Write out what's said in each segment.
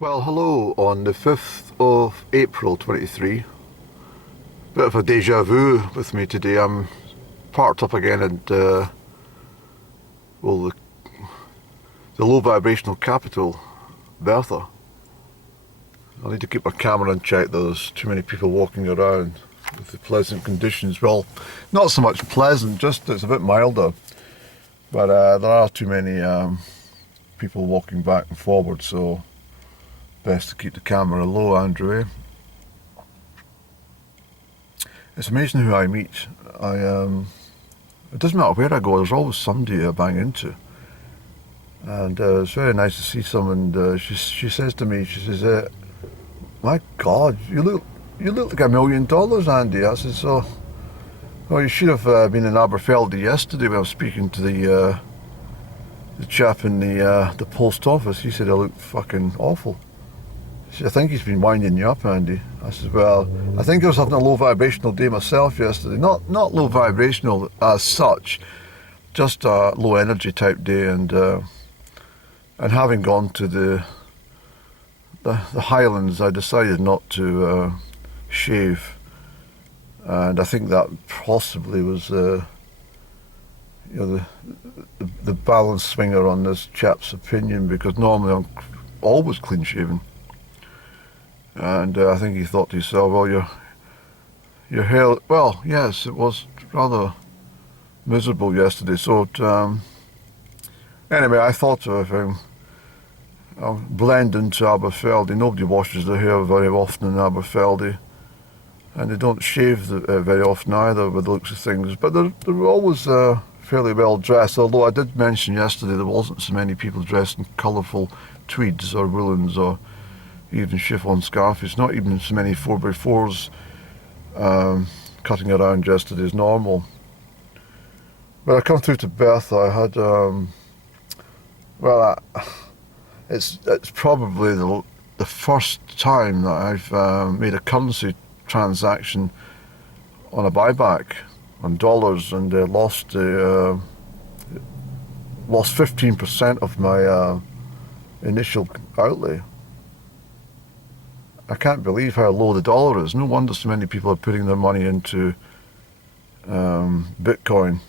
Well, hello on the 5th of April 23. Bit of a deja vu with me today. I'm parked up again at well, the low vibrational capital, Bertha. I need to keep my camera in check. There's too many people walking around with the pleasant conditions. Well, not so much pleasant, just it's a bit milder. But there are too many people walking back and forward, so best to keep the camera low, Andrew. It's amazing who I meet. It doesn't matter where I go, there's always somebody I bang into. And it's very nice to see someone. She says to me, she says, "My God, you look like $1 million, Andy." I said, "So, well, you should have been in Aberfeldy yesterday when I was speaking to the chap in the post office. He said I looked fucking awful." She said, "I think he's been winding you up, Andy." I said, "Well, I think I was having a low vibrational day myself yesterday. Not low vibrational as such, just a low energy type day, and having gone to the Highlands, I decided not to shave, and I think that possibly was the balance swinger on this chap's opinion, because normally I'm always clean shaven, and I think he thought to himself, well, your hair, well, yes, it was rather miserable yesterday, so anyway, I thought of him. I'll blend into Aberfeldy. Nobody washes their hair very often in Aberfeldy, and they don't shave very often either, with the looks of things. But they're always fairly well dressed, although I did mention yesterday there wasn't so many people dressed in colourful tweeds or woolens or even chiffon scarfies. Not even so many 4x4s cutting around yesterday as normal. When I come through to Bertha, I had it's probably the first time that I've made a currency transaction on a buyback on dollars, and lost 15% of my initial outlay. I can't believe how low the dollar is. No wonder so many people are putting their money into Bitcoin.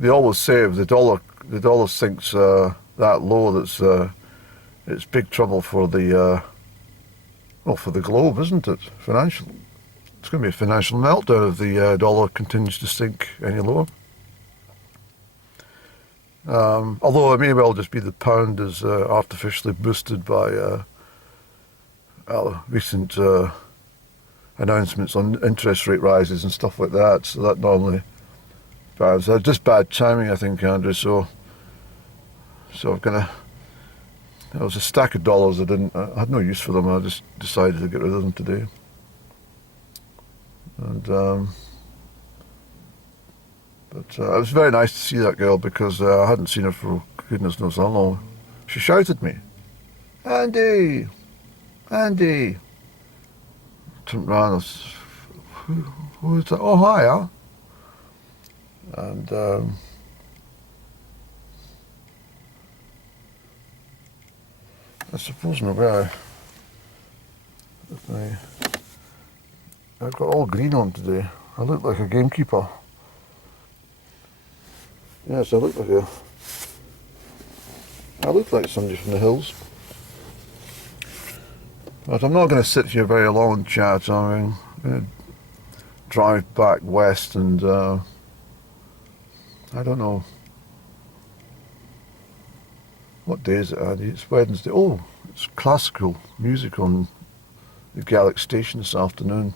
They always say if the dollar sinks that low, it's big trouble for the globe, isn't it? Financial. It's going to be a financial meltdown if the dollar continues to sink any lower. Although it may well just be the pound is artificially boosted by recent announcements on interest rate rises and stuff like that. So that normally bad. So just bad timing, I think, Andrew. So I'm gonna. There was a stack of dollars I had no use for them. I just decided to get rid of them today. And it was very nice to see that girl, because I hadn't seen her for goodness knows how long. She shouted me, "Andy, Andy!" I turned around. I was, who is that? "Oh, hi, huh?" And I suppose maybe I've got all green on today. I look like a gamekeeper. Yes, I look like somebody from the hills. But I'm not going to sit here very long and chat. I'm going to drive back west, and I don't know. What day is it, Andy? It's Wednesday. Oh, it's classical music on the Gaelic station this afternoon.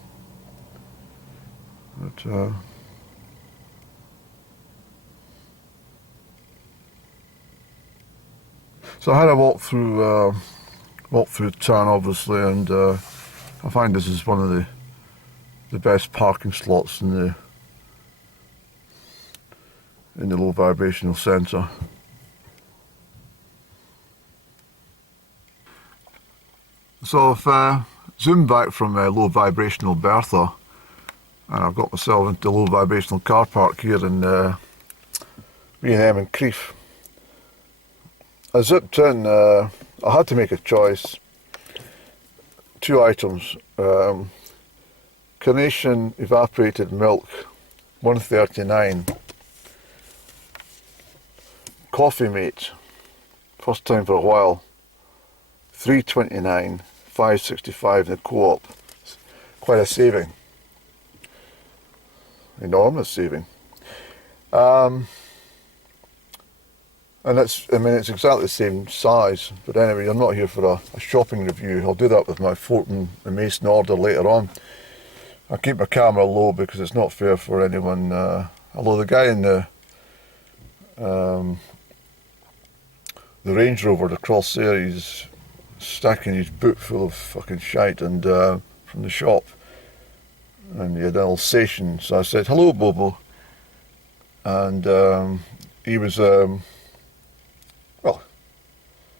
But so I had a walk through town, obviously, and I find this is one of the best parking slots in the low vibrational centre. So I've zoomed back from low vibrational Bertha, and I've got myself into low vibrational car park here in B&M in Crieff. I zipped in I had to make a choice. 2 items. Carnation evaporated milk, $1.39. Coffee Mate, first time for a while, $3.29, $5.65 in the co-op. Quite a saving. Enormous saving. And it's exactly the same size, but anyway, I'm not here for a shopping review. I'll do that with my Fortin and Mason order later on. I'll keep my camera low because it's not fair for anyone, although the guy in the Range Rover, the Corsair, he's stacking his boot full of fucking shite and from the shop. And he had an Alsatian, so I said, "Hello, Bobo." And he was, well,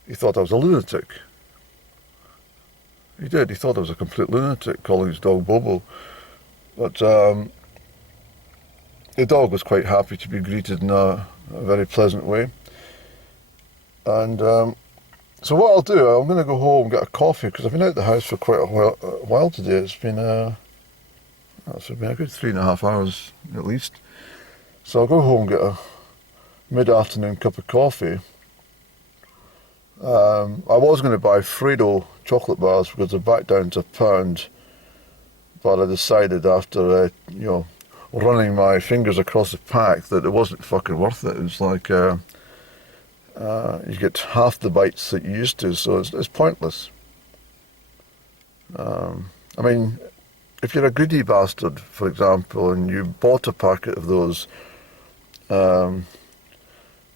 he thought I was a lunatic. He did, he thought I was a complete lunatic calling his dog Bobo. But the dog was quite happy to be greeted in a very pleasant way. And so what I'll do, I'm going to go home and get a coffee, because I've been out the house for quite a while today. It's been a good 3.5 hours at least. So I'll go home and get a mid-afternoon cup of coffee. I was going to buy Fredo chocolate bars because they're back down to £1, but I decided after running my fingers across the pack that it wasn't fucking worth it. It was like you get half the bites that you used to, so it's pointless. I mean, if you're a greedy bastard, for example, and you bought a packet of those, I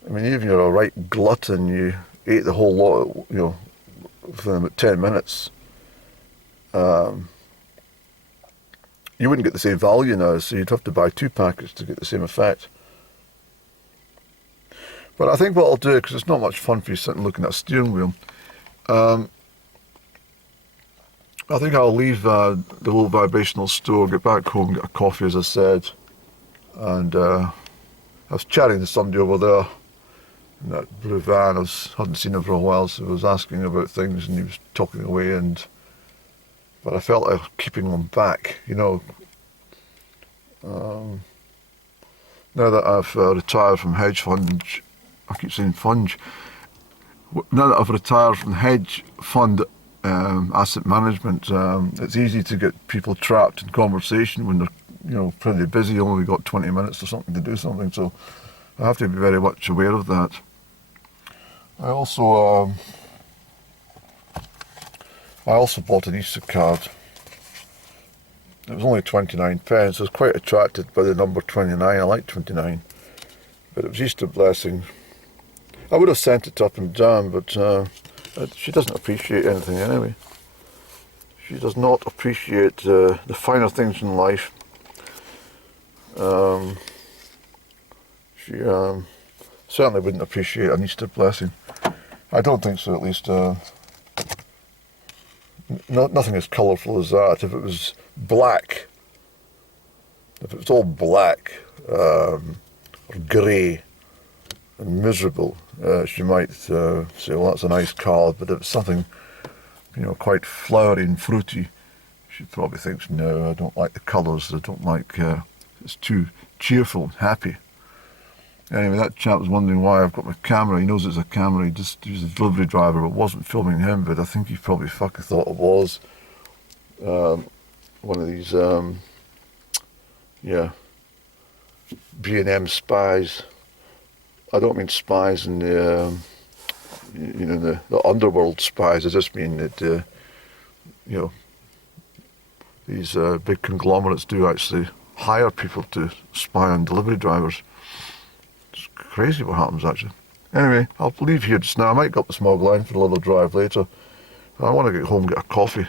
mean, even you're a right glutton, you ate the whole lot, within about 10 minutes. You wouldn't get the same value now, so you'd have to buy 2 packets to get the same effect. But I think what I'll do, because it's not much fun for you sitting looking at a steering wheel, I think I'll leave the low vibrational store, get back home, get a coffee, as I said, and I was chatting to somebody over there in that blue van. I hadn't seen him for a while, so I was asking about things, and he was talking away, but I felt like keeping him back, Now that I've retired from hedge fund, I keep saying funge. Now that I've retired from hedge fund asset management, it's easy to get people trapped in conversation when they're pretty busy, only got 20 minutes or something to do something, so I have to be very much aware of that. I also bought an Easter card. It was only 29p. I was quite attracted by the number 29. I like 29, but it was Easter blessing. I would have sent it up and down, but she doesn't appreciate anything anyway. She does not appreciate the finer things in life. She certainly wouldn't appreciate an Easter blessing. I don't think so, at least. Nothing as colourful as that. If it was black, if it was all black or grey and miserable, she might say, well, that's a nice card, but if it's something, quite flowery and fruity, she probably thinks, no, I don't like the colours, I don't like, it's too cheerful and happy. Anyway, that chap was wondering why I've got my camera. He knows it's a camera. He was a delivery driver, but wasn't filming him. But I think he probably fucking thought it was one of these, B&M spies. I don't mean spies in the, the underworld spies. I just mean that, these big conglomerates do actually hire people to spy on delivery drivers. Crazy what happens, actually. Anyway, I'll leave here just now. I might go up the smog line for a little drive later. I want to get home and get a coffee.